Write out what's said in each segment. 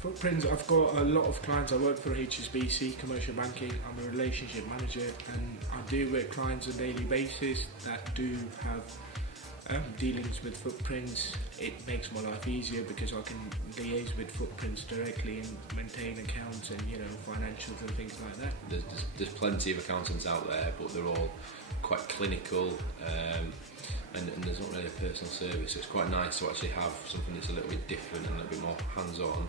Footprints, I've got a lot of clients. I work for HSBC, commercial banking. I'm a relationship manager, and I deal with clients on a daily basis that do have dealings with Footprints. It makes my life easier because I can liaise with Footprints directly and maintain accounts and financials and things like that. There's plenty of accountants out there, but they're all quite clinical, and there's not really a personal service, so it's quite nice to actually have something that's a little bit different and a little bit more hands-on,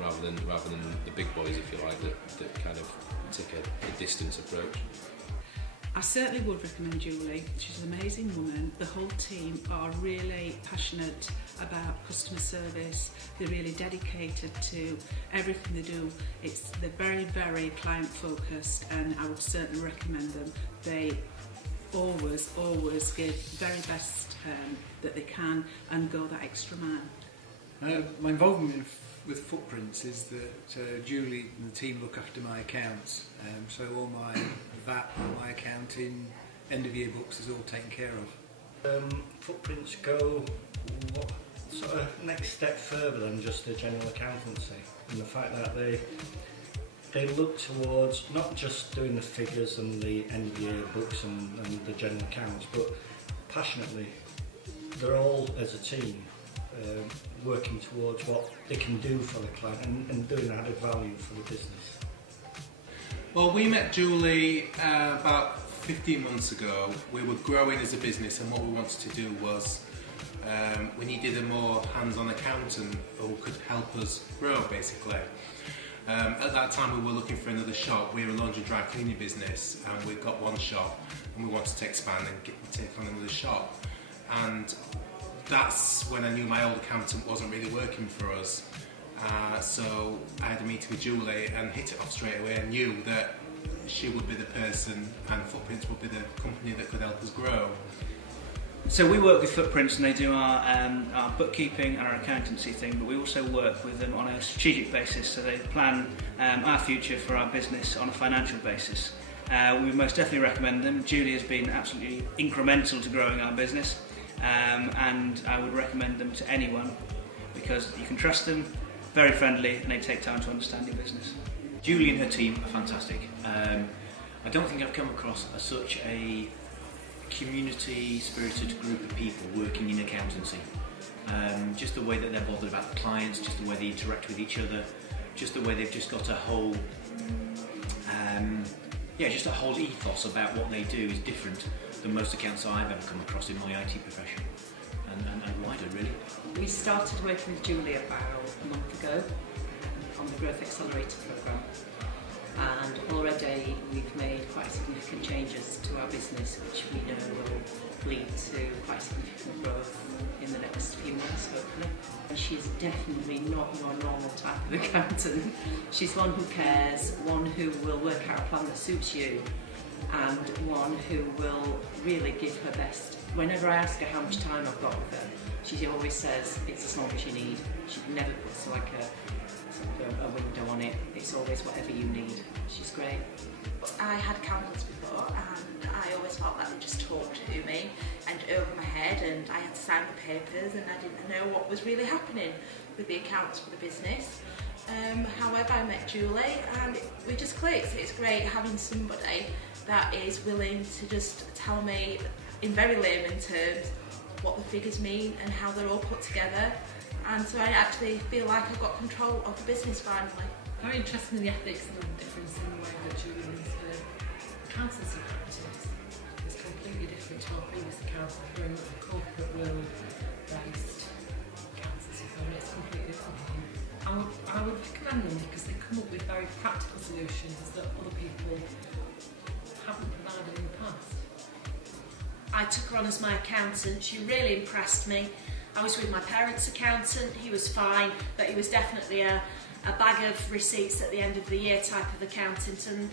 rather than the big boys, if you like, that kind of take a distance approach. I certainly would recommend Julie. She's an amazing woman. The whole team are really passionate about customer service. They're really dedicated to everything they do. They're very, very client focused, and I would certainly recommend them. They always give very best that they can and go that extra mile. My involvement with Footprints is that Julie and the team look after my accounts, so all my VAT, my accounting, end of year books is all taken care of. Footprints go what sort of next step further than just a general accountancy, and the fact that they look towards not just doing the figures and the end of year books and the general accounts, but passionately they're all as a team working towards what they can do for the client and doing added value for the business. Well, we met Julie about 15 months ago. We were growing as a business, and what we wanted to do was we needed a more hands-on accountant who could help us grow, basically. At that time we were looking for another shop. We were a laundry dry cleaning business, and we've got one shop and we wanted to expand and take on another shop, and that's when I knew my old accountant wasn't really working for us. So I had a meeting with Julie and hit it off straight away and knew that she would be the person and Footprints would be the company that could help us grow. So we work with Footprints, and they do our bookkeeping and our accountancy thing, but we also work with them on a strategic basis, so they plan our future for our business on a financial basis. We most definitely recommend them. Julie has been absolutely incremental to growing our business, and I would recommend them to anyone because you can trust them, very friendly, and they take time to understand your business. Julie and her team are fantastic. I don't think I've come across such a community-spirited group of people working in accountancy. Just the way that they're bothered about the clients, just the way they interact with each other, just the way they've just got a whole just a whole ethos about what they do is different than most accounts I've ever come across in my IT profession, and wider really. We started working with Julie about a month ago on the Growth Accelerator programme, and already we've made quite significant changes to our business, which we know will lead to quite significant growth in the next few months, hopefully. And she's definitely not your normal type of accountant. She's one who cares, one who will work out a plan that suits you, and one who will really give her best. Whenever I ask her how much time I've got with her, she always says it's as long as you need. She never puts like a window on it. It's always whatever you need. She's great. I had accountants before, and I always felt like they just talked to me and over my head, and I had to sign the papers, and I didn't know what was really happening with the accounts for the business. However, I met Julie, and we just clicked. It's great having somebody that is willing to just tell me in very layman terms what the figures mean and how they're all put together, and so I actually feel like I've got control of the business finally. Very interested in the ethics and the difference in the way that Julie runs her accountancy practice. It's completely different to our previous accountant, very much a corporate world-based accountancy firm. It's completely different. I would recommend them because they come up with very practical solutions that other people haven't provided in the past. I took her on as my accountant. She really impressed me. I was with my parents' accountant. He was fine, but he was definitely a bag of receipts at the end of the year type of accountant. And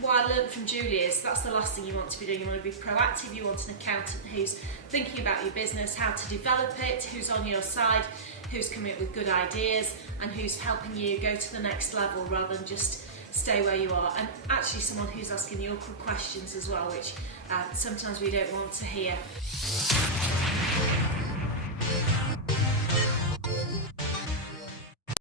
what I learned from Julie is that's the last thing you want to be doing. You want to be proactive. You want an accountant who's thinking about your business, how to develop it, who's on your side, who's coming up with good ideas, and who's helping you go to the next level rather than just stay where you are. And actually someone who's asking the awkward questions as well, which sometimes we don't want to hear.